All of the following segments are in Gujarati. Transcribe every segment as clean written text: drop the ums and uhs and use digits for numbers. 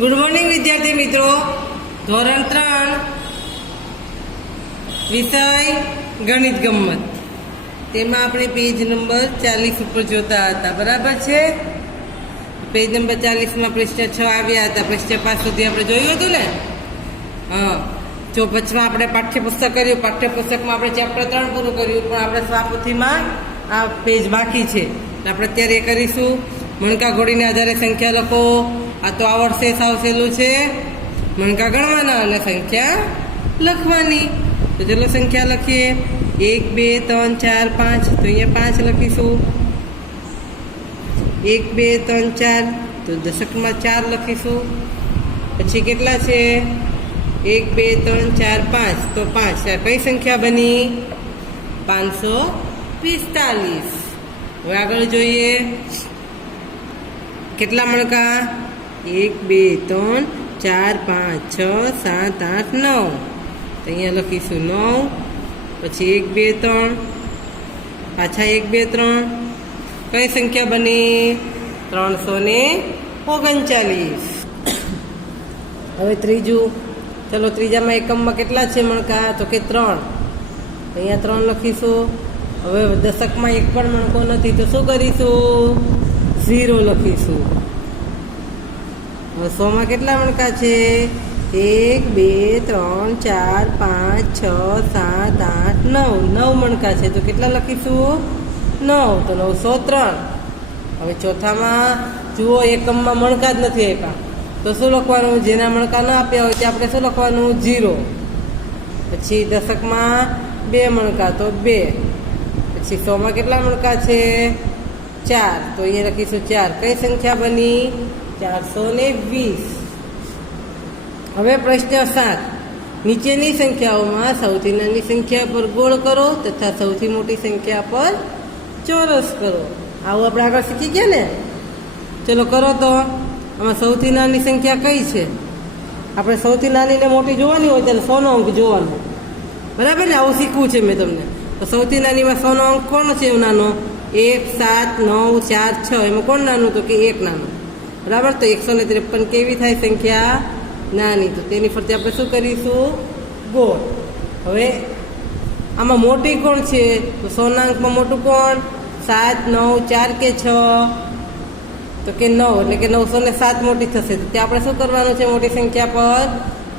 ગુડ મોર્નિંગ વિદ્યાર્થી મિત્રો. ધોરણ 3 વિષય ગણિત ગમ્મત, તેમાં આપણે પેજ નંબર 40 ઉપર જોતા હતા. બરાબર છે? પેજ નંબર 40માં પૃષ્ઠ 6 આવ્યા હતા. પૃષ્ઠ 5 સુધી આપણે જોયું હતું ને. હા, જો પછમાં આપણે પાઠ્યપુસ્તક કર્યું. પાઠ્યપુસ્તકમાં આપણે ચેપ્ટર 3 પૂરું કર્યું, પણ આપણે સ્વાપોથીમાં આ પેજ બાકી છે. આપણે અત્યારે એ કરીશું. મણકા ઘોડીને આધારે સંખ્યા લખો. આ તો આવડશે, સાવ સહેલું છે. મણકા ગણવાના અને સંખ્યા લખવાની. તો ચલો સંખ્યા લખીએ. 1 2 3 4 5. તો અહીંયા 5 લખીશું. 1 2 3 4. તો દશકમાં 4 લખીશું. પછી કેટલા છે? 1 2 3 4 5. તો 5 કઈ સંખ્યા બની? 545. હવે આગળ જોઈએ. કેટલા મણકા? 1 2 3 4 5 6 7 8 9. તો અહીંયા લખીશું 9. પછી 1 2 3. પાછા 1 2 3. કઈ સંખ્યા બની? 339. હવે ત્રીજું. ચલો ત્રીજામાં એકમમાં કેટલા છે મણકા? તો કે 3. તો અહીંયા 3 લખીશું. હવે દશકમાં એક પણ મણકો નથી, તો શું કરીશું? 0 લખીશું. હવે 100માં કેટલા મણકા છે? 1 2 3 4 5 6 7 8 9. 9 મણકા છે. તો કેટલા લખીશું? 9. તો 903. હવે ચોથામાં જુઓ, એકમમાં મણકા જ નથી આપ્યા, તો શું લખવાનું? જેના મણકા ન આપ્યા હોય તે આપણે શું લખવાનું? 0. પછી દશકમાં 2 મણકા, તો 2. પછી 100માં કેટલા મણકા છે? 4. તો અહીંયા લખીશું 4. કઈ સંખ્યા બની? 420. હવે પ્રશ્ન 7. નીચેની સંખ્યાઓમાં સૌથી નાની સંખ્યા પર ગોળ કરો તથા સૌથી મોટી સંખ્યા પર ચોરસ કરો. આવું આપણે આગળ શીખી ગયા ને. ચલો કરો. તો આમાં સૌથી નાની સંખ્યા કઈ છે? આપણે સૌથી નાની ને મોટી જોવાની હોય ત્યારે 100નો અંક જોવાનો. બરાબર ને? આવું શીખવું છે મેં તમને. તો સૌથી નાનીમાં 100નો અંક કોણ છે? નાનો 1 7 9 4 6. એમાં કોણ નાનું? તો કે 1 નાનું. બરાબર. તો 153 કેવી થાય સંખ્યા? નાની. તો તેની ફરતે આપણે શું કરીશું? ગોળ. હવે આમાં મોટી કોણ છે? તો 100ના અંકમાં મોટું કોણ? 7 9 4 કે 6? તો કે 9. એટલે કે 907 મોટી થશે. તો ત્યાં આપણે શું કરવાનું છે? મોટી સંખ્યા પર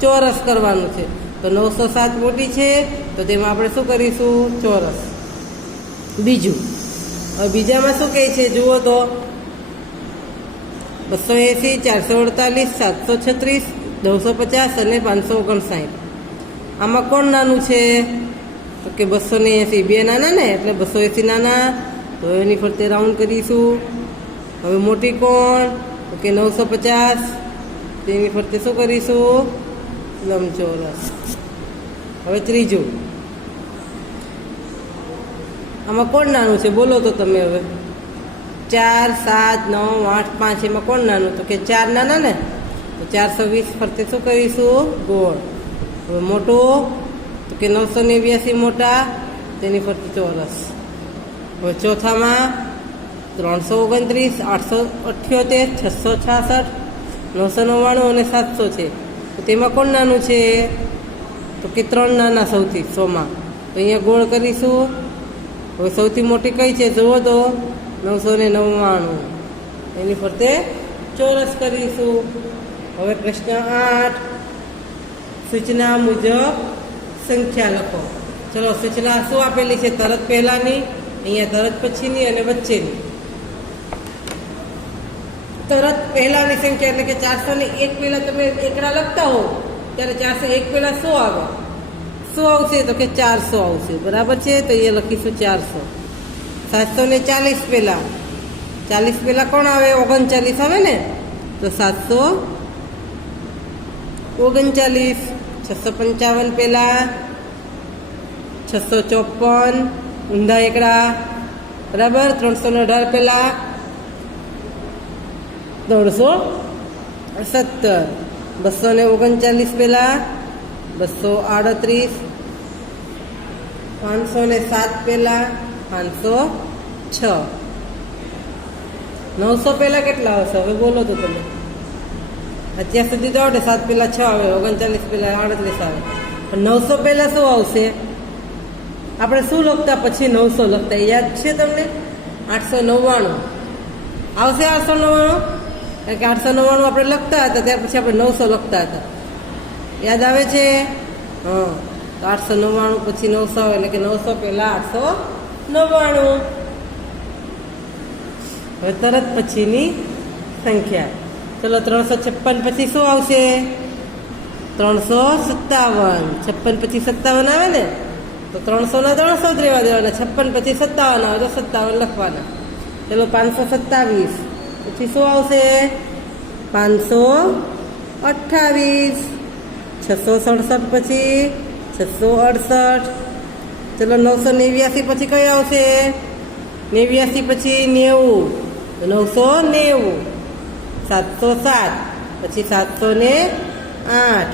ચોરસ કરવાનું છે. તો 907 મોટી છે, તો તેમાં આપણે શું કરીશું? ચોરસ. બીજું. હવે બીજામાં શું કહે છે? જુઓ તો 280 448 736 950 અને 559. આમાં કોણ નાનું છે? તો કે 280. 2 નાના ને, એટલે 280 નાના. તો એની ફરતે રાઉન્ડ કરીશું. હવે મોટી કોણ? તો કે 950. તેની ફરતે શું કરીશું? લંબચોરસ. હવે ત્રીજું. આમાં કોણ નાનું છે? બોલો તો તમે. હવે 4 7 9 8 5. એમાં કોણ નાનું? તો કે 4 નાના ને. તો 420 ફરતે શું કરીશું? ગોળ. હવે મોટું? તો કે 989 મોટા. તેની ફરતે ચોરસ. હવે ચોથામાં 329 878 666 999 અને 700 છે. તો તેમાં કોણ નાનું છે? તો કે 3 નાના સૌથી 100માં. તો અહીંયા ગોળ કરીશું. હવે સૌથી મોટી કઈ છે? જુઓ તો 999. એની ફરતે ચોરસ કરીશું. હવે પ્રશ્ન 8. સૂચના મુજબ સંખ્યા લખો. ચલો સૂચના શું આપેલી છે? તરત પહેલાની, અહીંયા તરત પછીની અને વચ્ચેની. તરત પહેલાની સંખ્યા એટલે કે 401 પહેલા તમે એકડા લખતા હો ત્યારે 401 પહેલા શું આવે? શું આવશે? તો કે 400 આવશે. બરાબર છે? તો એ લખીશું 400. 740 પહેલા, 40 પહેલા કોણ આવે? 39 આવે ને. તો 739. 655 પહેલા 654 ઊંધા એકડા. બરાબર. 318 પહેલા 317. 239 પહેલા 238. 507 પહેલા 506. 900 પહેલા કેટલા આવશે? હવે બોલો તો તમે. અત્યાર સુધી તો આવડે 7 પેલા 6 આવે, 39 પેલા 38 આવે, પણ 900 પહેલા શું આવશે? આપણે શું લખતા પછી 900 લખતા, યાદ છે તમને? 899 આવશે. 899 કારણ કે 899 આપણે લખતા હતા, ત્યાર પછી આપણે 900 લખતા હતા. યાદ આવે છે? હા, તો 899 પછી 900 આવે, એટલે કે 900 પહેલા 899. હવે તરત પછીની સંખ્યા, ચલો 356 પછી શું આવશે? 357. 56 પછી 57 આવે ને, તો 300 ના 300 જ રહેવા દેવાના. 56 પછી 57 આવે તો 57 લખવાના. ચલો 527 પછી શું આવશે? 528. 667 પછી 668. ચલો 989 પછી કઈ આવશે? 89 પછી 90, 990. 707 પછી 708.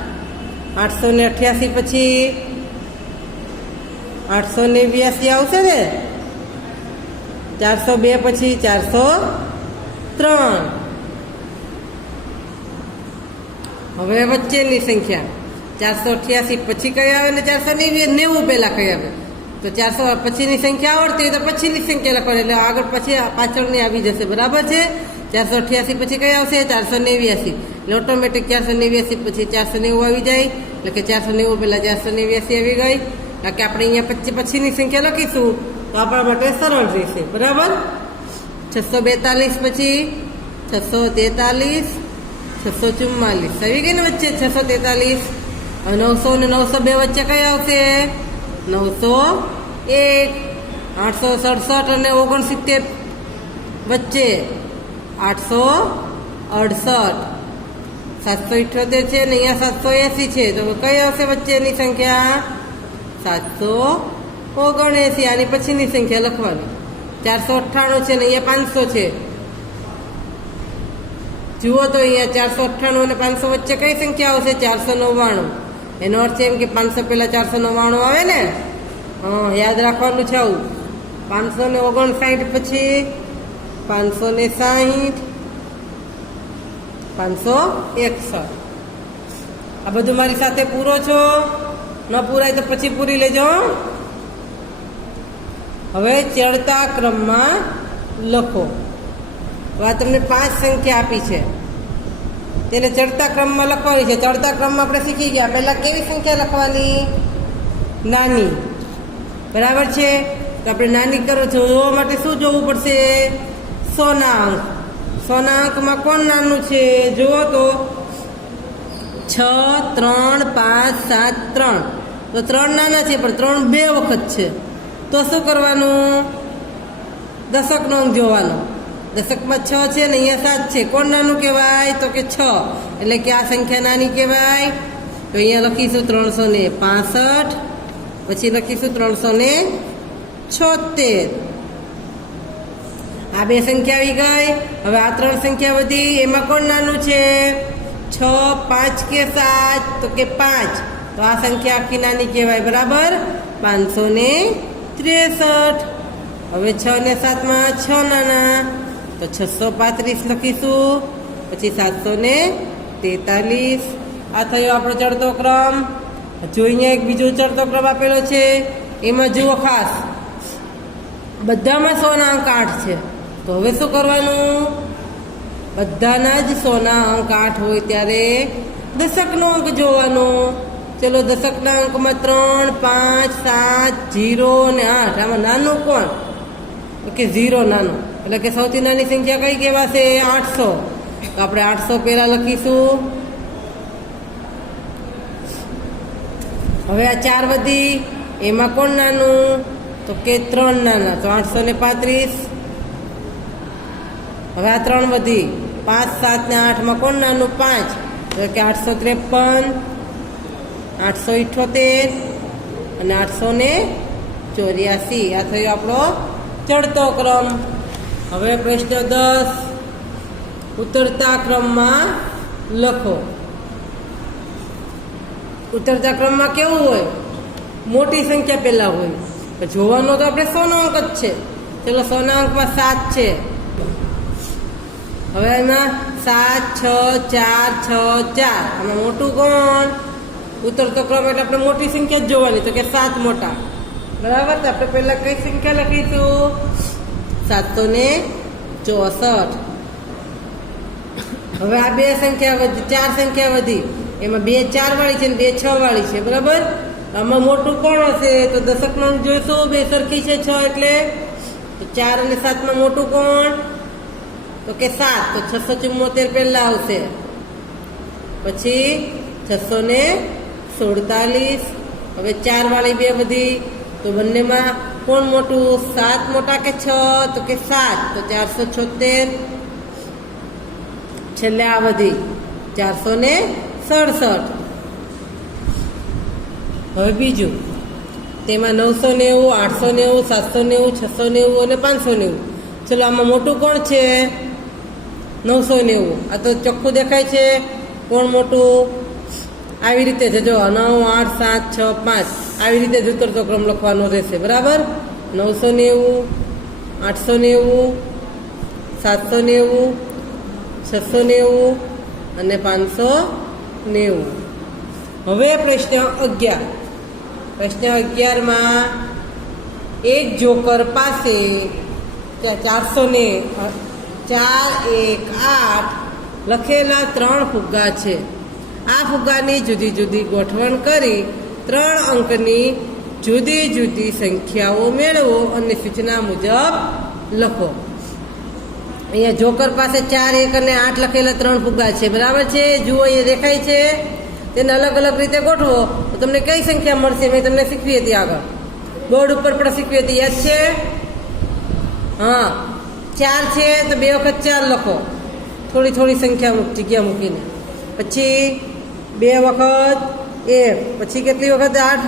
888 પછી 889 આવશે ને. 402 પછી 403. હવે વચ્ચેની સંખ્યા 488 પછી કઈ આવે ને 490 પહેલા કઈ આવે? તો 400 પછીની સંખ્યા આવડતી હોય તો પછીની સંખ્યા લખવાની, એટલે આગળ પછી પાછળની આવી જશે. બરાબર છે? 488 પછી કઈ આવશે? 489. એટલે ઓટોમેટિક 489 પછી 490 આવી જાય, એટલે કે 490 પહેલા 489 આવી ગઈ. કારણ કે આપણે અહીંયા પછીની સંખ્યા લખીશું તો આપણા માટે સરળ રહેશે. બરાબર? 642 પછી 643. 644 આવી ગઈ ને વચ્ચે 643. હવે 900 અને 902 વચ્ચે કઈ આવશે? 901. 867 અને 69 વચ્ચે 868. 778 છે ને અહીંયા 780 છે, તો કઈ આવશે વચ્ચેની સંખ્યા? 779. આની પછીની સંખ્યા લખવાની. 498 છે ને અહીંયા 500 છે. જુઓ તો અહીંયા 498 અને 500 વચ્ચે કઈ સંખ્યા આવશે? 499. એનો અર્થ એમ કે 500 પહેલા 499 આવે ને. હા, યાદ રાખવાનું છે આવું. 559 પછી 560. 561. આ બધું મારી સાથે પૂરો છો? ન પૂરાય તો પછી પૂરી લેજો. હવે ચડતા ક્રમમાં લખો. આ તમને 5 સંખ્યા આપી છે, તેને ચડતા ક્રમમાં લખવાની છે. ચડતા ક્રમમાં આપણે શીખી ગયા. પહેલા કેવી સંખ્યા લખવાની? નાની. બરાબર છે? તો આપણે નાની જોવા માટે શું જોવું પડશે? 100 ના અંક. 100 ના અંકમાં કોણ નાનું છે? જુઓ તો 6, 3, 5, 7, 3. તો 3 નાના છે, પણ 3 2 વખત છે. તો શું કરવાનું? દશકનો અંક જોવાનો. દશકમાં 6 છે ને અહીંયા 7 છે. કોણ નાનું કહેવાય? તો કે 6. એટલે કે આ સંખ્યા નાની કહેવાય. તો અહીંયા લખીશું 365. પછી લખીશું 376. આ 2 સંખ્યા આવી ગઈ. હવે આ 3 સંખ્યા વધી, એમાં કોણ નાનું છે? 6, 5 કે 7? તો કે 5. તો આ સંખ્યા આખી નાની કહેવાય. બરાબર? 563. હવે 6 ને 7માં 6 નાના, તો 635 લખીશું. પછી 743. આ થયો આપણો ચડતો ક્રમ. જો અહીંયા એક બીજો ચડતો ક્રમ આપેલો છે, એમાં જુઓ ખાસ, બધામાં 100 ના અંક 8 છે. તો હવે શું કરવાનું? બધાના જ 100 ના અંક 8 હોય ત્યારે દશકનો અંક જોવાનો. ચલો દશકના અંકમાં 3, 5, 7, 0 અને 8. આમાં નાનું કોણ? કે 0 નાનું. એટલે કે સૌથી નાની સંખ્યા કઈ કહેવાશે? 800. તો આપણે 800 પહેલા લખીશું. હવે આ 4 વધી, એમાં કોણ નાનું? તો કે 3 નાના. તો 835. હવે આ 3 વધી, 5, 7 ને 8માં કોણ નાનું? 5. તો કે 853, 878 અને 884. આ થયો આપણો ચડતો ક્રમ. હવે પ્રશ્ન 10. ઉતરતા ક્રમમાં લખો. ઉતરતા ક્રમમાં કેવું હોય? મોટી સંખ્યા પહેલા હોય. જોવાનો તો આપણે 100 નો અંક જ છે. ચલો 100 ના અંકમાં 7 છે. હવે એમાં 7 6 4 6 4 આમાં મોટું કોણ? ઉતરતો ક્રમ એટલે આપણે મોટી સંખ્યા જ જોવાની, તો કે 7 મોટા. બરાબર, તો આપણે પહેલા કઈ સંખ્યા લખીશું? 764. હવે આ બે સંખ્યા વધી, 4 સંખ્યા વધી, એમાં 2 4 વાળી છે ને 2 6 વાળી છે. બરાબર, આમાં મોટું કોણ હશે? તો દશકમાં જોઈશું, બે સરખી છે 6 એટલે. તો 4 અને 7 માં મોટું કોણ? તો કે 7. તો 674 પહેલા આવશે. પછી 647. હવે 4 વાળી બે વધી, તો બંનેમાં કોણ મોટું? 7 મોટા કે 6? તો કે 7. તો 476. છેલ્લે આ વધી 467. હવે બીજું, તેમાં 990 890 790 690 અને 590. ચલો આમાં મોટું કોણ છે? 990. આ તો ચોખ્ખું દેખાય છે. કોણ મોટું? આવી રીતે છે, જો 9 8 7 6 5 આવી રીતે જ ઉતરતો ક્રમ લખવાનો રહેશે. બરાબર, 990 890 790 690 અને 590. હવે પ્રશ્ન 11. પ્રશ્ન 11માં એક જોકર પાસે ત્યાં 4 1 8 લખેલા 3 ફુગ્ગા છે. આ ફુગ્ગાની જુદી જુદી ગોઠવણ કરી 3 અંકની જુદી જુદી સંખ્યાઓ મેળવો અને સૂચના મુજબ લખો. અહીંયા જોકર પાસે 4 1 અને 8 લખેલા 3 ફુગ્ગા છે. બરાબર છે, જુઓ અહીંયા દેખાય છે. તેને અલગ અલગ રીતે ગોઠવો તો તમને કઈ સંખ્યા મળશે? મેં તમને શીખવી હતી આગળ, બોર્ડ ઉપર પણ શીખવી હતી, યાદ છે? હા, 4 છે તો 2 વખત 4 લખો, થોડી થોડી સંખ્યા જગ્યા મૂકીને. પછી 2 વખત 1, પછી કેટલી વખત? 8.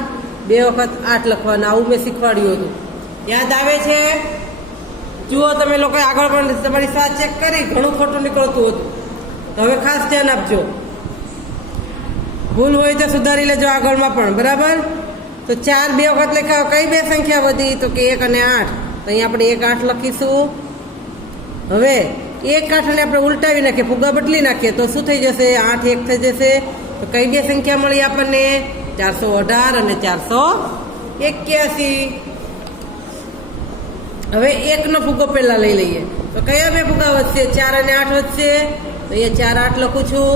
2 વખત 8 લખવાના. આવું મેં શીખવાડ્યું હતું, યાદ આવે છે? જુઓ તમે લોકો આગળ પણ તમારી સાથ ચેક કરી, ઘણું ખોટું નીકળતું હતું. તો હવે ખાસ ધ્યાન આપજો, ભૂલ હોય તો સુધારી લેજો આગળમાં પણ. બરાબર, તો 4 2 વખત લખાવો. કઈ બે સંખ્યા વધી? તો કે 1 અને 8. તો અહીંયા આપણે 1 8 લખીશું. હવે 1 8 ને આપણે ઉલટાવી નાખીએ, ફુગ્ગા બદલી નાખીએ તો શું થઈ જશે? 8 1 થઈ જશે. તો કઈ બે સંખ્યા મળી આપણને? 418 અને 481. હવે 1 નો ફુગ્ગો પહેલા લઈ લઈએ, તો કયા બે ફુગ્ગા વધશે? 4 અને 8 વધશે. તો અહીંયા 4 8 લખું છું.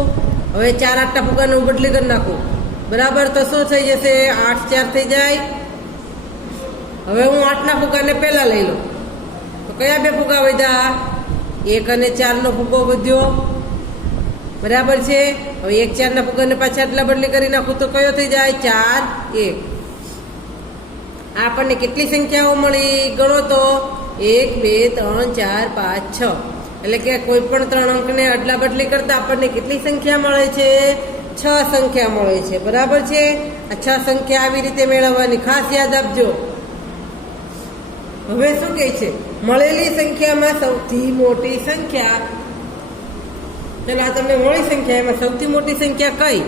હવે 4 8 ફુગ્ગાને હું બદલી કરી નાખું. બરાબર, તો શું થઈ જશે? 8 4 થઈ જાય. હવે હું 8 ના ફુગ્ગાને પહેલા લઈ લઉં, તો કયા બે ફુગ્ગા વધ્યા? 1 અને 4 નો ફુગ્ગો વધ્યો. બરાબર છે, હવે 1 4 ના ફુગ્ગાને પાછા આટલા બદલી કરી નાખું તો કયો થઈ જાય? 4 1. આપણને કેટલી સંખ્યાઓ મળી? ગણો તો 1 2 3 4 5 6. એટલે કે કોઈ પણ 3 અંકને અદલા બદલી કરતા આપણને કેટલી સંખ્યા મળે છે? 6 સંખ્યા મળે છે. બરાબર છે, આ 6 સંખ્યા આવી રીતે મેળવવાની, ખાસ યાદ આપજો. હવે શું કહે છે? મળેલી સંખ્યામાં સૌથી મોટી સંખ્યા. ચલો આ તમને મળી સંખ્યા, એમાં સૌથી મોટી સંખ્યા કઈ?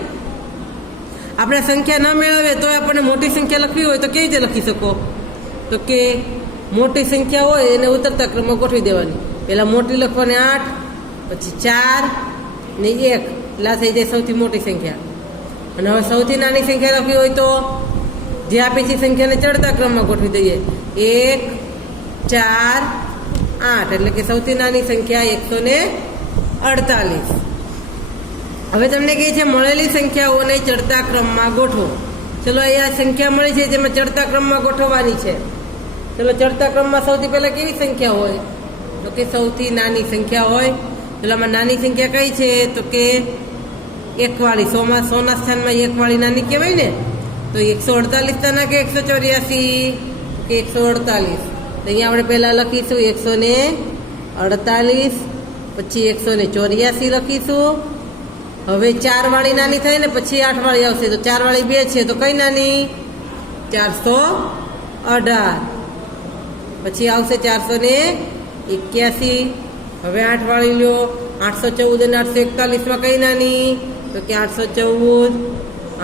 આપણે સંખ્યા ન મેળવીએ તો આપણને મોટી સંખ્યા લખવી હોય તો કેવી રીતે લખી શકો? તો કે મોટી સંખ્યા હોય એને ઉતરતા ક્રમમાં ગોઠવી દેવાની. પહેલાં મોટી લખવાની 8, પછી 4 ને 1, એટલે થઈ જાય સૌથી મોટી સંખ્યા. અને હવે સૌથી નાની સંખ્યા લખવી હોય તો જે આપી છે સંખ્યાને ચડતા ક્રમમાં ગોઠવી દઈએ. 1 4 8, એટલે કે સૌથી નાની સંખ્યા 148. હવે તમને કહે છે મળેલી સંખ્યાઓને ચડતા ક્રમમાં ગોઠવો. ચલો અહીંયા સંખ્યા મળી છે જેમાં ચડતા ક્રમમાં ગોઠવવાની છે. ચલો ચડતા ક્રમમાં સૌથી પહેલા કેવી સંખ્યા હોય? તો કે સૌથી નાની સંખ્યા હોય. ચલો આમાં નાની સંખ્યા કઈ છે? તો કે 1 વાળી. 100 ના સ્થાનમાં 1 વાળી નાની કહેવાય ને, તો 148 તાના કે 184 કે 148. તો અહીંયા આપણે પહેલા લખીશું 148, પછી 184 લખીશું. હવે 4 વાળી નાની થાય ને પછી 8 વાળી આવશે, તો 4 વાળી 2 છે તો કઈ નાની? 418. પછી આવશે 481. હવે 8 વાળી લ્યો, 814 અને 841 માં કઈ નાની? તો કે 814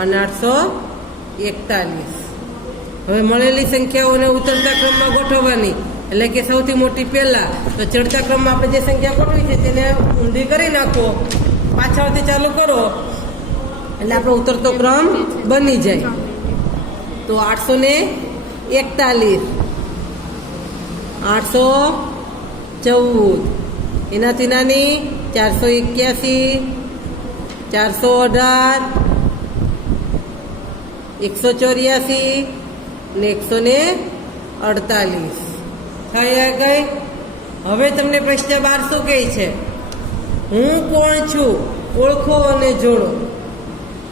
અને 841. હવે મળેલી સંખ્યાઓને ઉતરતા ક્રમમાં ગોઠવવાની. એટલે કે સૌથી મોટી પહેલા. તો ચડતા ક્રમમાં આપણે જે સંખ્યા ગોઠવી છે તેને ઊંધી કરી નાખો, પાછળથી ચાલુ કરો એટલે આપણો ઉતરતો ક્રમ બની જાય. તો 841, 814, એનાથી નાની 481, 418, 184 ને 148 થઈ ગઈ. હવે તમને પ્રશ્ન 12 શું કહે છે? હું કોણ છું? ઓળખો અને જોડો.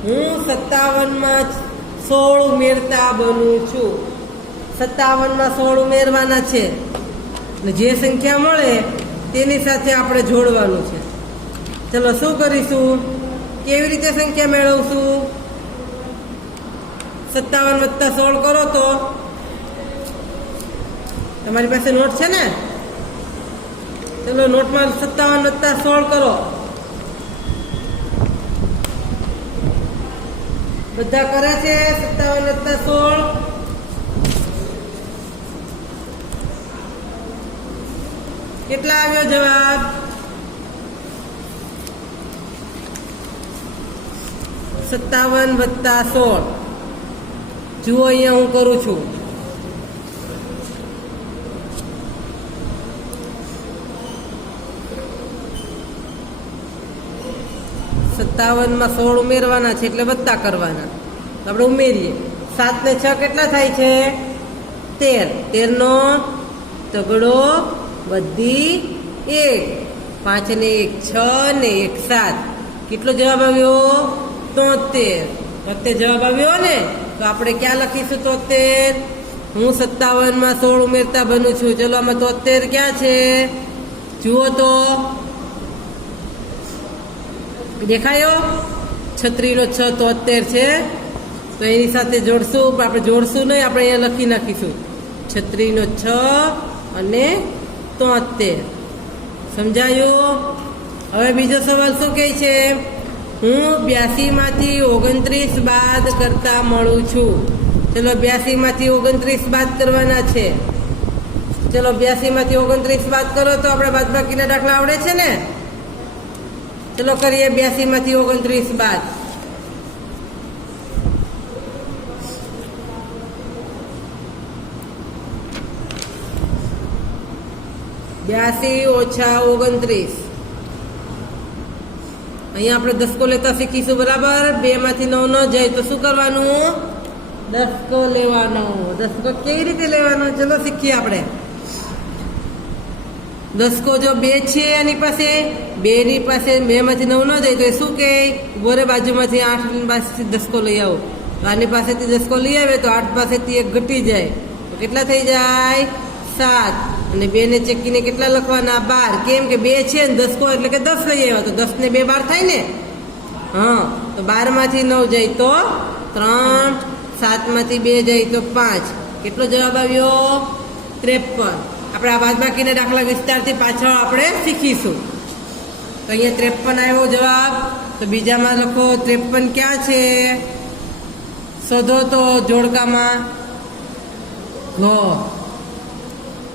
હું 57માં 16 ઉમેરતા બનું છું. 57માં 16 ઉમેરવાના છે ને જે સંખ્યા મળે તેની સાથે આપણે જોડવાનું છે. ચલો શું કરીશું? કેવી રીતે સંખ્યા મેળવશું? 57 + 16 કરો તો તમારી પાસે નોટ છે ને? ચલો નોટમાં 57 + 16 કરો. બધા કરે છે? 57 + 16 કેટલા આવ્યો જવાબ? 57 + 16. જુઓ અહીંયા હું કરું છું. 57માં 16 ઉમેરવાના છે એટલે વત્તા કરવાના. તો આપણે ઉમેરીએ. 7 ને 6 કેટલા થાય છે? 13. 13 નો તગડો બધી 1. 5 ને 1 6 ને 1 7. કેટલો જવાબ આવ્યો? 73. 73 જવાબ આવ્યો ને? તો આપણે ક્યાં લખીશું 73? હું 57માં 16 ઉમેરતા બનું છું. ચલો આમાં 73 ક્યાં છે? જુઓ તો દેખાયો? 36 નો 6 73 છે. તો એની સાથે જોડશું, પણ આપણે જોડશું નહીં, આપણે અહીંયા લખી નાખીશું 36 નો 6 અને 73. સમજાયું? હવે બીજો સવાલ શું કહે છે? હું 82માંથી 29 બાદ કરતા મળું છું. ચલો 82માંથી 29 બાદ કરવાના છે. ચલો 82માંથી 29 બાદ કરો તો આપણે બાદબાકીના દાખલા આવડે છે ને? ચલો કરીએ 82માંથી 29 બાદ. 82 ઓછા 29. અહીંયા આપણે દસકો લેતા શીખીશું, બરાબર? 2 માંથી 9 ન જાય તો શું કરવાનું? દસકો લેવાનો. દસકો કેવી રીતે લેવાનો? ચલો શીખીએ આપણે. દસકો જો 2 છે એની પાસે, 2 ની પાસે 2 માંથી 9 ન જાય તો એ શું કહે? બોરે બાજુમાંથી 8 પાસેથી દસકો લઈ આવો. આની પાસેથી દસકો લઈ આવે તો 8 પાસેથી 1 ઘટી જાય તો કેટલા થઈ જાય? 7. અને 2 ને ચેકીને કેટલા લખવાના? 12. કેમ કે 2 છે ને દસકો એટલે કે 10 લઈ આવ્યા તો 10 ને 2 12 થાય ને? હા. તો 12 માંથી 9 જાય તો 3, 7 માંથી 2 જાય તો 5. કેટલો જવાબ આવ્યો? 53. આપણે આ બાદબાકીના દાખલા વિસ્તારથી પાછળ આપણે શીખીશું. તો અહીંયા 53 આવ્યો જવાબ. તો બીજામાં લખો 53 ક્યાં છે? શોધો તો જોડકામાં.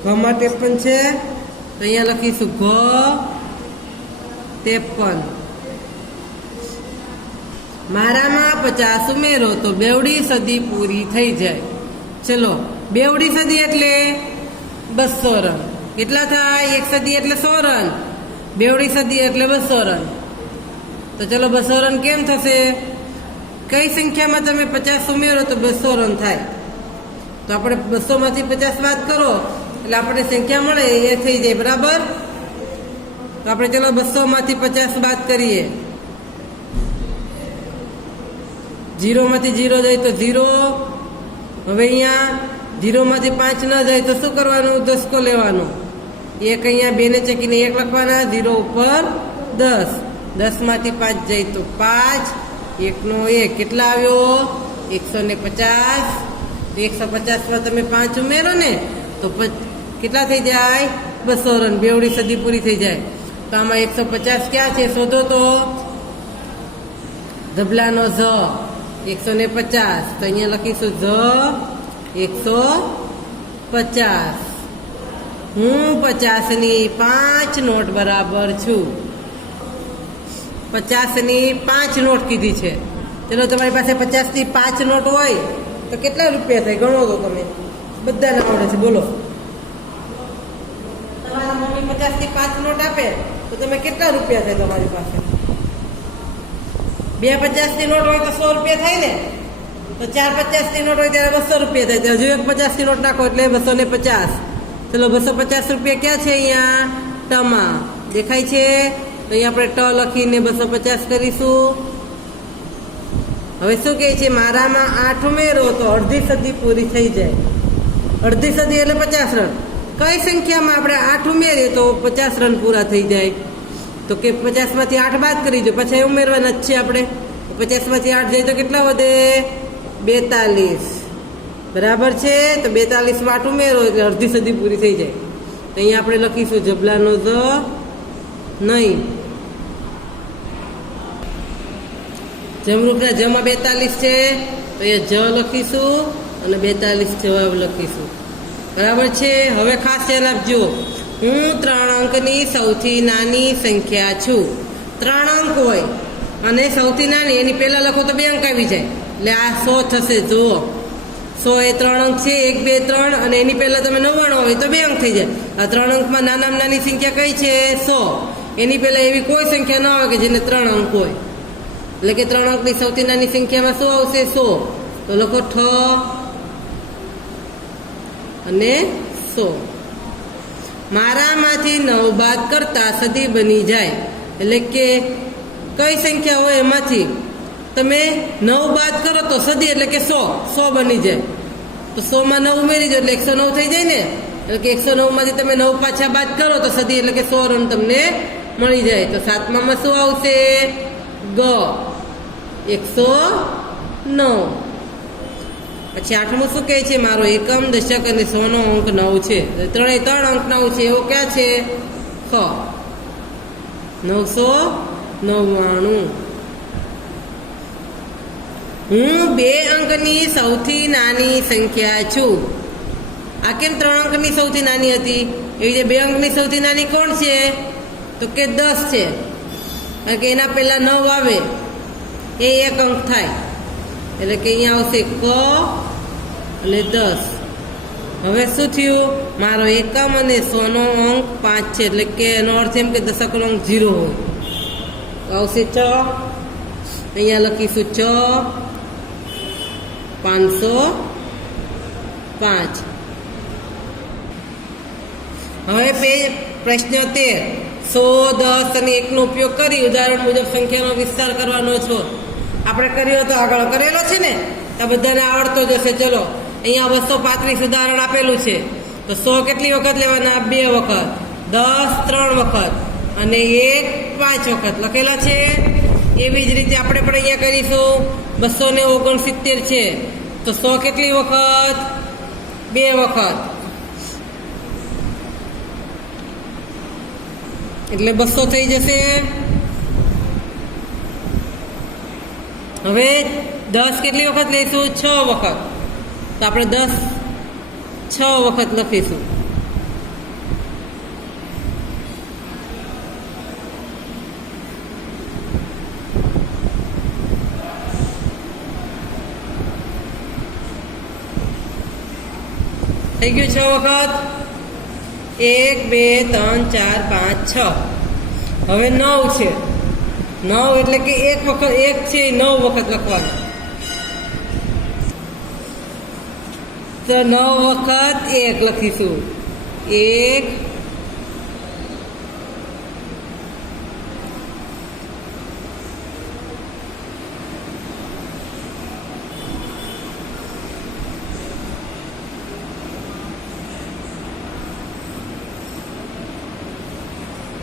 ઘમાં 53 છે તો અહીંયા લખીશું ઘ 53. મારામાં 50 ઉમેરો તો બેવડી સદી પૂરી થઈ જાય. ચલો બેવડી સદી એટલે 200 રન. કેટલા થાય? 1 સદી એટલે 100 રન. બેવડી સદી એટલે 200 રન. તો ચલો 200 રન કેમ થશે? કઈ સંખ્યામાં તમે 50 ઉમેરો તો 200 રન થાય? તો આપણે 200 માંથી 50 બાદ કરો એટલે આપણે સંખ્યા મળે એ થઈ જાય, બરાબર? તો આપણે ચલો 200 માંથી 50 બાદ કરીએ. 0 માંથી 0 જાય તો 0. હવે અહીંયા 0 માંથી 5 ન જાય તો શું કરવાનું? દસકો લેવાનો. 1 અહીંયા 2 ને ચેકીને 1 લખવાના. 0 ઉપર 10. 10 માંથી 5 જાય તો 5. 1 નો 1 કેટલા આવ્યો? 150. 150 માં તમે 5 ઉમેરો ને તો કેટલા થઈ જાય? 200 રન. બેવડી સદી પૂરી થઈ જાય. તો આમાં 150 ક્યાં છે? શોધો તો. ધબલાનો ઝ 150. તો અહીંયા લખીશું ઝ 150. હું 50ની 5 નોટ બરાબર છું. 50ની 5 નોટ કીધી છે. ચલો તમારી પાસે 50ની 5 નોટ હોય તો કેટલા રૂપિયા થાય ગણો તો તમે. બધાને આવડે છે, બોલો. તમારા મમ્મી 50ની 5 નોટ આપે તો તમે કેટલા રૂપિયા થાય તમારી પાસે? 2 50ની નોટ હોય તો 100 રૂપિયા થાય ને. તો 4 50ની નોટ હોય ત્યારે 200 રૂપિયા થાય. હજુ એક 50ની નોટ નાખો એટલે 250. ચલો 250 રૂપિયા ક્યાં છે? અહીંયા ટમાં દેખાય છે. તો અહીંયા આપણે ટ લખીને 250 કરીશું. હવે શું કહે છે? મારામાં 8 ઉમેરો તો અડધી સદી પૂરી થઈ જાય. અડધી સદી એટલે 50 રન. કઈ સંખ્યામાં આપણે 8 ઉમેરીએ તો 50 રન પૂરા થઈ જાય? તો કે 50માંથી 8 બાદ કરી દો, પછી ઉમેરવાના જ છે આપણે. 50માંથી 8 જાય તો કેટલા વધે? 42. બરાબર છે. તો 42 માં 8 ઉમેરો એટલે અડધી સદી પૂરી થઈ જાય. તો અહીંયા આપણે લખીશું જબલાનો જ નહીં. જમરૂખના જમાં 42 છે તો એ જ લખીશું અને 42 જવાબ લખીશું. બરાબર છે. હવે ખાસ ધ્યાન આપજો. હું 3 અંકની સૌથી નાની સંખ્યા છું. 3 અંક હોય અને સૌથી નાની એની પહેલા લખો તો 2 અંક આવી જાય એટલે આ 100 થશે. જુઓ 100 એ 3 અંક છે, 1 2 3 અને એની પહેલા તમે 99 હોય તો 2 અંક થઈ જાય. આ 3 અંકમાં નાનામાં નાની સંખ્યા કઈ છે? 100. એની પહેલા એવી કોઈ સંખ્યા ન આવે કે જેને 3 અંક હોય. એટલે કે 3 અંકની સૌથી નાની સંખ્યામાં શું આવશે? 100. તો લખો ઠ અને 100. મારામાંથી 9 બાદ કરતા સદી બની જાય. એટલે કે કઈ સંખ્યા હોય એમાંથી તમે 9 બાદ કરો તો સદી એટલે કે 100 બની જાય. તો 100માં 9 ઉમેરી દો એટલે 109 થઈ જાય ને. એટલે કે 109 માંથી તમે 9 પાછા બાદ કરો તો સદી એટલે કે 100 રન તમને મળી જાય. તો 7માં શું આવશે? ગ 109. પછી 8મું શું કહે છે? મારો એકમ, દશક અને 100નો અંક 9 છે. ત્રણેય 3 અંક 9 છે. એવો ક્યાં છે? ખ 999. હું 2 અંકની સૌથી નાની સંખ્યા છું. આ કેમ 3 અંકની સૌથી નાની હતી? એવી રીતે 2 અંકની સૌથી નાની કોણ છે? તો કે 10 છે. કારણ કે એના પહેલા 9 આવે એ 1 અંક થાય. એટલે કે અહીંયા આવશે ક અને 10. હવે શું થયું? મારો એકમ અને 100નો અંક 5 છે. એટલે કે એનો અર્થ એમ કે દશકનો અંક 0 હોય. આવશે ચ. અહીંયા લખીશું ચ 505. હવે પ્રશ્ન 13. 100, 10 અને 1નો ઉપયોગ કરી ઉદાહરણ મુજબ સંખ્યાનો વિસ્તાર કરવાનો છો. આપણે કર્યો તો આગળ કરેલો છે ને, તો બધાને આવડતો જ હશે. ચલો અહીંયા 235 ઉદાહરણ આપેલું છે. તો 100 કેટલી વખત લેવાના? 2 વખત. 10 3 વખત અને 1 5 વખત લખેલા છે. એવી જ રીતે આપણે પણ અહીંયા કરીશું. 269 છે તો 100 કેટલી વખત? 2 વખત. એટલે 200 થઈ જશે. હવે 10 કેટલી વખત લઈશું? 6 વખત. તો આપણે 10 6 વખત લખીશું. થઈ ગયું 6 વખત. 1 2 3 4 5 6. હવે 9 છે. 9 એટલે કે 1 વખત 1 છે 9 વખત લખવાનું. તો 9 વખત 1 લખીશું. 1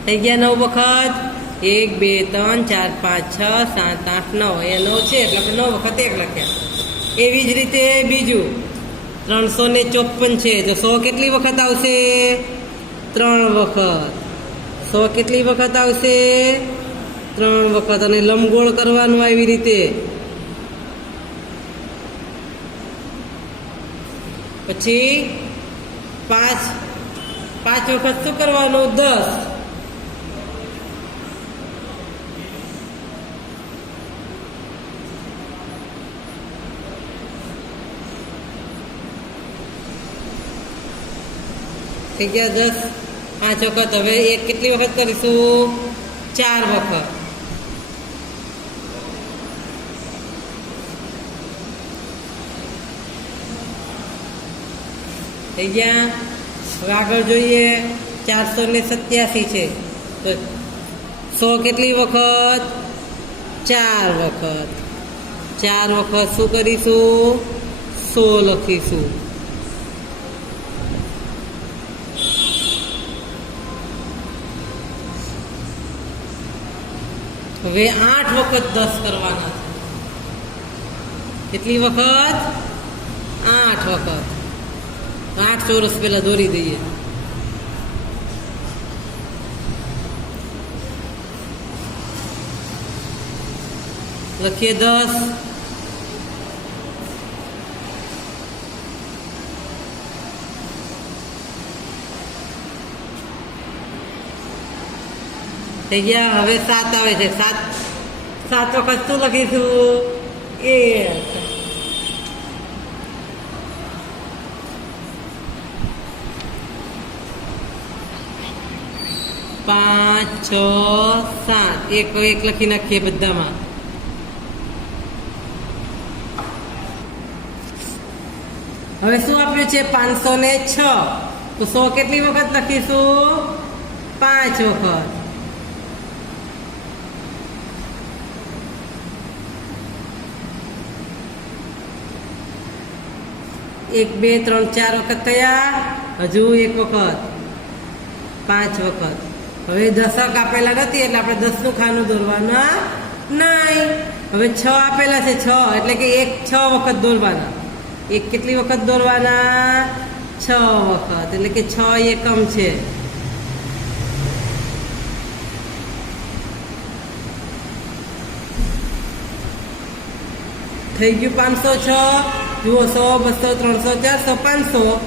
થઈ ગયા 9 વખત. 1 2 3 4 5 6 7 8 9. એ 9 છે એટલે આપણે 9 વખત 1 લખ્યા. એવી જ રીતે બીજું 354 છે તો 100 કેટલી વખત આવશે? 3 વખત. 100 કેટલી વખત આવશે? 3 વખત. અને લંબગોળ કરવાનું આવી રીતે. પછી 5 5 વખત શું કરવાનું? 10. થઈ ગયા 10. 5 વખત. હવે એક કેટલી વખત કરીશું? 4 વખત. થઈ ગયા. હવે આગળ જોઈએ. 487 છે તો 100 કેટલી વખત? 4 વખત. 4 વખત શું કરીશું? 100 લખીશું. હવે 8 વખત 10 કરવાના. કેટલી વખત? 8 વખત. 8 ચોરસ પેલા દોરી દઈએ. લખીએ 10. થઈ ગયા. હવે 7 આવે છે. 7 વખત શું લખીશું? 1. 5, 6, 7. એક લખી નાખીએ બધામાં. હવે શું આપ્યું છે? 506. તો 100 કેટલી વખત લખીશું? 5 વખત. એક, બે, ત્રણ, 4 વખત થયા. હજુ એક વખત. 5 વખત. હવે દશક આપેલા નથી એટલે આપણે 10નું ખાનું દોરવાના નહીં. હવે 6 આપેલા છે. 6 એટલે કે 6 વખત દોરવાના. એક કેટલી વખત દોરવાના? 6 વખત. એટલે કે 6 એકમ છે. થઈ ગયું 506. જુઓ 100, 200, 300, 400, 500,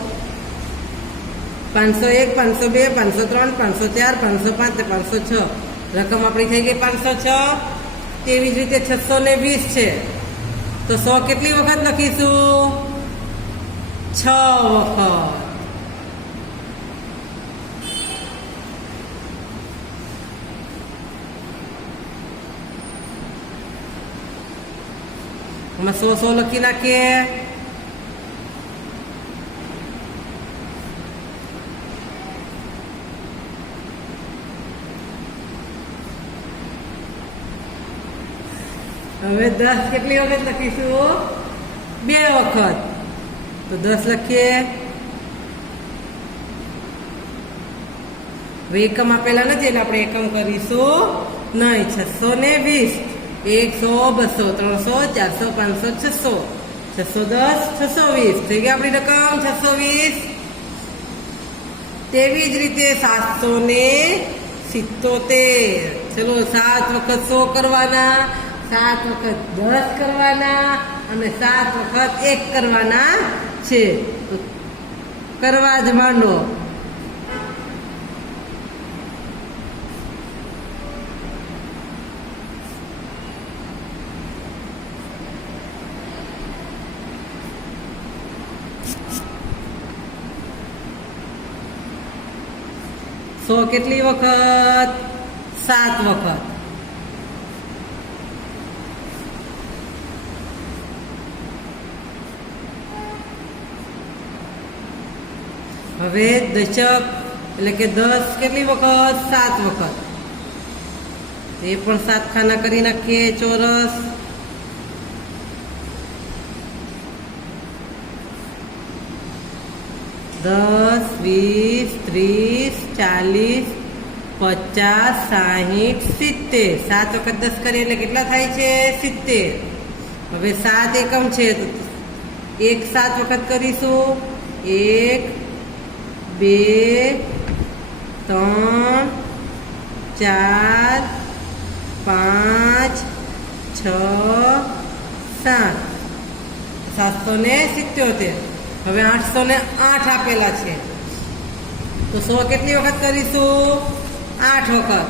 501, 502, 503, 504, 505 ને 506. રકમ આપણી થઈ ગઈ 506. તેવી જ રીતે 620 છે તો 100 કેટલી વખત લખીશું? 6 વખત. આમાં 100 લખી નાખીએ. હવે 10 કેટલી વખત લખીશું? 2 વખત. તો 10 લખીએ. હવે એકમ આપેલા નથી એટલે આપણે એકમ કરીશું નહીં. 620. 100, 200, 300, 400, 500, 600, 610, 620. થઈ ગઈ આપણી રકમ 620. તેવી જ રીતે 777. ચલો 7 વખત 100 કરવાના, 7 વખત 10 કરવાના અને 7 વખત 1 કરવાના છે. તો કરવા જ માંડો. સો કેટલી વખત? 7 વખત. હવે દશક એટલે કે 10 કેટલી વખત? 7 વખત. એ પણ 7 ખાના કરી નાખીએ ચોરસ. દસ, 20, 30, 40, 50, 60, 70. 7 વખત 10 કરીએ એટલે કેટલા થાય છે? 70. હવે 7 એકમ છે તો 1 7 વખત કરીશું. 1, 2, 3, 4, 5, 6, 7. 777. હવે 808 આપેલા છે. તો 100 કેટલી વખત કરીશું? 8 વખત.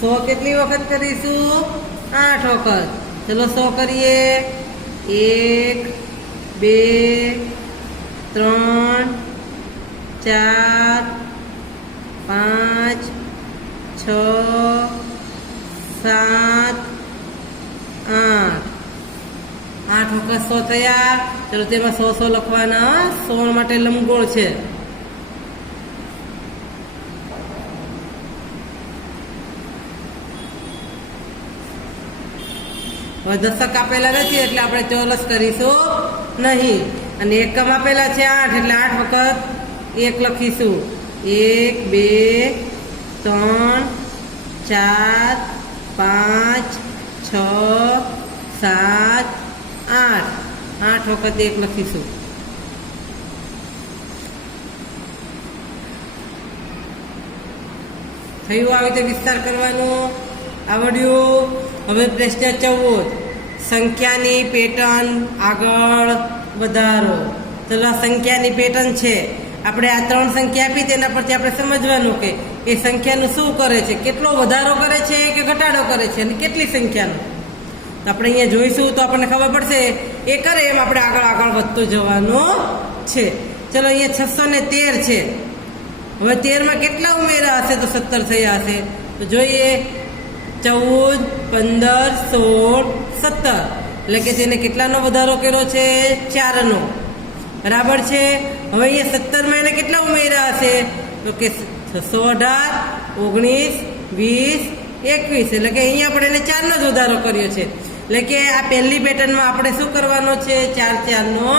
100 કેટલી વખત કરીશું? 8 વખત. ચલો 100 કરીએ. 1 2 3 4 5 6 7 8 8 વખત 100 થયા. ચલો તેમાં 100 લખવાના. 100 માટે લંબગોળ છે. હવે દશક આપેલા નથી એટલે આપણે ચોરસ કરીશું નહીં. અને એકમ આપેલા છે 8 એટલે 8 વખત 1 લખીશું. 1 2 3 4 5 6 7 8 8 વખત 1 લખીશું. થયું? આવી રીતે વિસ્તાર કરવાનો. આવડ્યું? હવે પ્રશ્ન 14. સંખ્યાની પેટર્ન આગળ વધારો. ચલો સંખ્યાની પેટર્ન છે. આપણે આ 3 સંખ્યા આપી તેના પરથી આપણે સમજવાનું કે એ સંખ્યાનું શું કરે છે, કેટલો વધારો કરે છે કે ઘટાડો કરે છે અને કેટલી સંખ્યાનો. તો આપણે અહીંયા જોઈશું તો આપણને ખબર પડશે. એ કરે એમ આપણે આગળ આગળ વધતું જવાનું છે. ચલો અહીંયા 613 છે. હવે 13માં કેટલા ઉમેરા હશે? તો 17 થયા હશે. તો જોઈએ 14 15 16 17 એટલે કે તેને કેટલાનો વધારો કર્યો છે? 4નો. બરાબર છે. હવે અહીંયા 17માં એને કેટલા ઉમેરા હશે? તો કે 618 19 20 21 એટલે કે અહીંયા આપણે એને 4નો જ વધારો કર્યો છે. એટલે કે આ પહેલી પેટર્નમાં આપણે શું કરવાનો છે? 4 4નો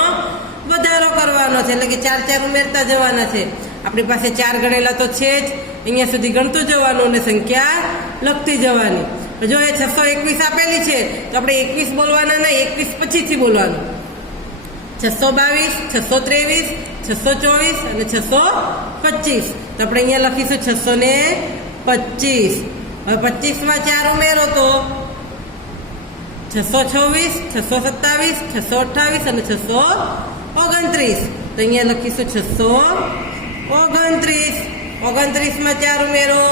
વધારો કરવાનો છે. એટલે કે 4 4 ઉમેરતા જવાના છે. આપણી પાસે 4 ગણેલા તો છે જ. અહીંયા સુધી ગણતું જવાનું અને સંખ્યા લખતી જવાની. જો એ 621 આપેલી છે તો આપણે 21 બોલવાના ને 21 પછીથી બોલવાનું. 622 623 624 અને 625. તો આપણે અહીંયા લખીશું 625. હવે 25માં 4 ઉમેરો તો 626 627 628 અને 629. તો અહીંયા લખીશું 629. 29માં 4 ઉમેરો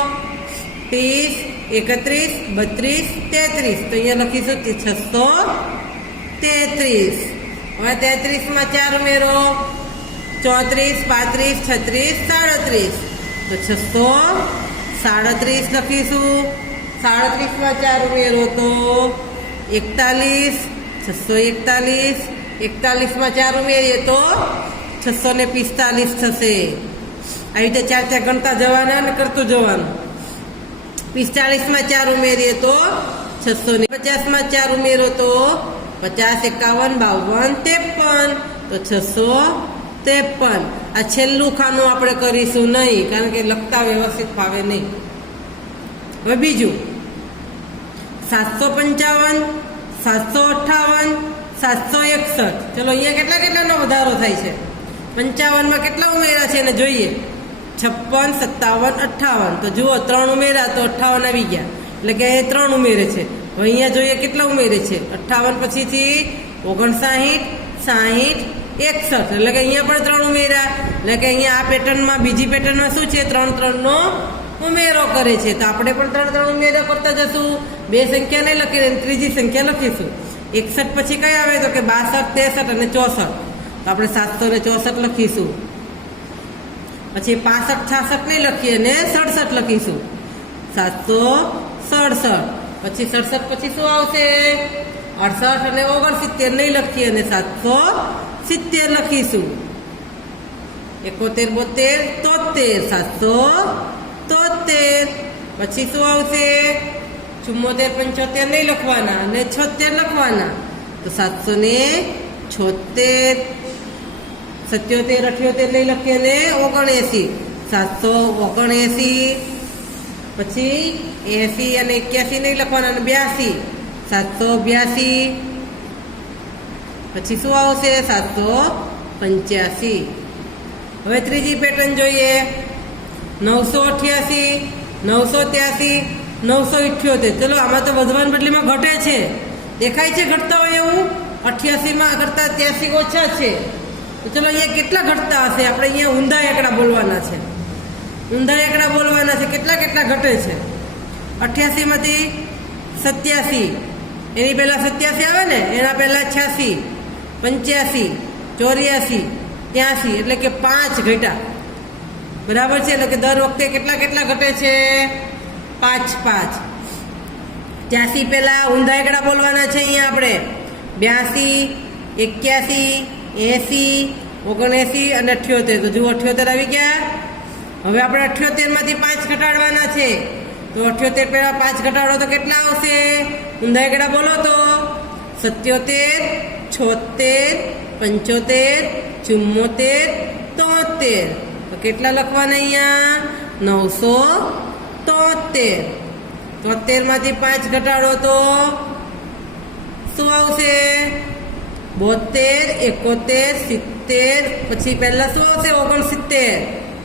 30 31 32 33. તો અહીંયા લખીશું 633. હવે 33માં 4 ઉમેરો 34 35 36 37. તો 637 લખીશું. 37માં 4 ઉમેરો તો 41 641. 41માં 4 ઉમેરીએ તો 645 થશે. આવી રીતે 4 4 ગણતા જવાના અને કરતું જવાનું. 45માં 4 ઉમેરીએ તો 650માં 4 ઉમેરો તો 50 51 52 53. તો 653. આ છેલ્લું ખાનું આપણે કરીશું નહીં, કારણ કે લખતા વ્યવસ્થિત ફાવે નહીં. હવે બીજું 755 758 761. ચલો અહીંયા કેટલાનો વધારો થાય છે? 55માં કેટલા ઉમેરા છે એને જોઈએ. 56 57 58. તો જુઓ 3 ઉમેરા તો 58 આવી ગયા. એટલે કે એ 3 ઉમેરે છે. હવે અહીંયા જોઈએ કેટલા ઉમેરે છે. 58 પછીથી 59 60 61. એટલે કે અહીંયા પણ 3 ઉમેરા. એટલે કે અહીંયા આ પેટર્નમાં, બીજી પેટર્નમાં શું છે? 3 3 નો ઉમેરો કરે છે. તો આપણે પણ 3 3 ઉમેરો કરતા જશું. 2 સંખ્યા નહીં લખીને ત્રીજી સંખ્યા લખીશું. 61 પછી કઈ આવે? તો કે 62 63 અને 64. તો આપણે 764 લખીશું. પછી 65 66 નહીં લખીએ ને 67 લખીશું. 767. પછી 67 પછી શું આવશે? 68 અને 69 નહીં લખીએ અને 770 લખીશું. 71 72 773. પછી શું આવશે? 74 75 નહીં લખવાના અને 76 લખવાના. તો 776. 77 78 નહીં લખીએ ને 79. 779. પછી 80 અને 81 નહીં લખવાના અને 82. 782. પછી શું આવશે? 785. હવે ત્રીજી પેટર્ન જોઈએ. 988 983 978. ચલો આમાં તો વધવાના બદલીમાં ઘટે છે. દેખાય છે ઘટતા હોય એવું? 88માં કરતા 83 ઓછા છે. તો ચલો અહીંયા કેટલા ઘટતા હશે? આપણે અહીંયા ઊંધા આંકડા બોલવાના છે. ઊંધા એકડા બોલવાના છે. કેટલા કેટલા ઘટે છે? 88 માંથી 87, એની પહેલા 87 આવે ને, એના પહેલા 86, 85, 84, 83, એટલે કે 5 ઘટ્યા. બરાબર છે. એટલે કે દર વખતે કેટલા કેટલા ઘટે છે? 5 5. 83 પહેલા ઊંધા એકડા બોલવાના છે. અહીંયા આપણે 82, 81, 80, 79 અને 78. તો જુઓ 78 આવી ગયા. હવે આપણે 78 માંથી 5 ઘટાડવાના છે. તો 78 પહેલા 5 ઘટાડો તો કેટલા આવશે? ઊંધા એકડા બોલો તો 77, 76, 75, 74, 73. તો કેટલા લખવાના અહીંયા? 973. 73 માંથી 5 ઘટાડો તો શું આવશે? 72, 71, 70, પછી પહેલા શું આવશે? 69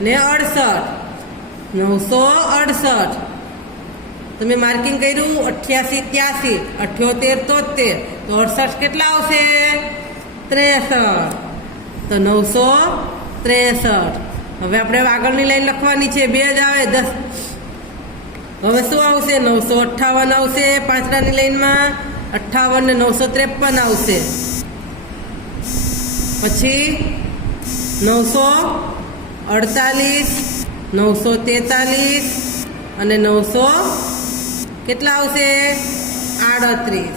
ને 68. 968. તમે માર્કિંગ કર્યું 88, 83, 78, 73. તો 68 કેટલા આવશે? 63. તો 963. હવે આપણે આગળની લાઈન લખવાની છે. 2 જ આવે 10. હવે શું આવશે? 958 આવશે. પાંચડાની લાઈનમાં 58 ને 953 આવશે. પછી 948, 943 અને 900 કેટલા આવશે? 38.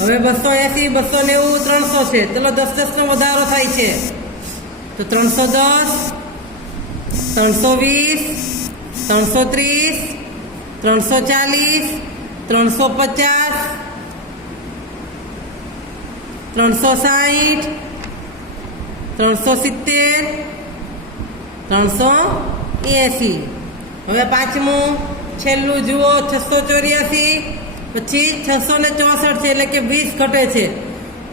હવે 280, 290, 300 છે. ચલો 10 10 નો વધારો થાય છે. તો 310, 320, 330, 340, 350, 360, 370, 380. હવે પાંચમું છેલ્લું જુઓ 684, પછી 664 છે, એટલે કે 20 ઘટે છે.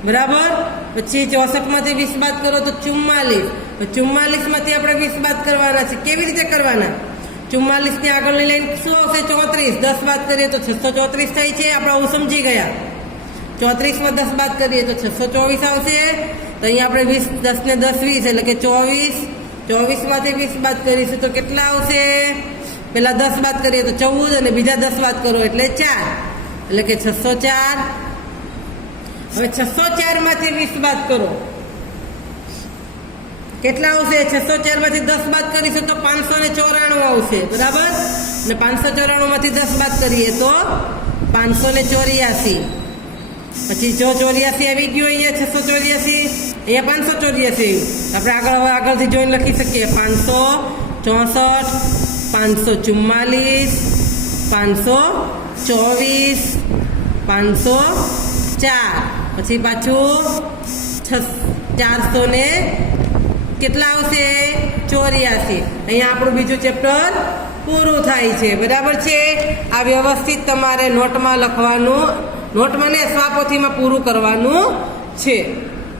બરાબર. પછી 64 માંથી 20 બાદ કરો તો 44. 44 માંથી આપણે 20 બાદ કરવાના છે. કેવી રીતે કરવાના? 44 ની આગળની લાઈન શું આવશે? 34. 10 બાદ કરીએ તો 634 થાય છે. આપણે આવું સમજી ગયા. 34 માં 10 બાદ કરીએ તો 624 આવશે. તો અહીંયા આપણે 20, 10 ને 10 20, એટલે કે 24. 24 માંથી 20 બાદ કરીશું તો કેટલા આવશે? પેલા 10 બાદ કરીએ તો 14 અને બીજા 10 બાદ કરો એટલે 4, એટલે કે 604. હવે 604 માંથી 20 બાદ કરો કેટલા આવશે? 604 માંથી 10 બાદ કરીશું તો 594 આવશે. બરાબર. અને 594 માંથી 10 બાદ કરીએ તો 584. પછી જો 84 આવી ગયો અહીંયા 684, અહીંયા 584. આપણે હવે આગળથી જોઈને લખી શકીએ 564, 544, 524, 504. પછી પાછું 400 ને કેટલા આવશે? 84. અહીંયા આપણું બીજું ચેપ્ટર પૂરું થાય છે. બરાબર છે. આ વ્યવસ્થિત તમારે નોટમાં લખવાનું, નોટમાં ને સ્વાપોથીમાં પૂરું કરવાનું છે.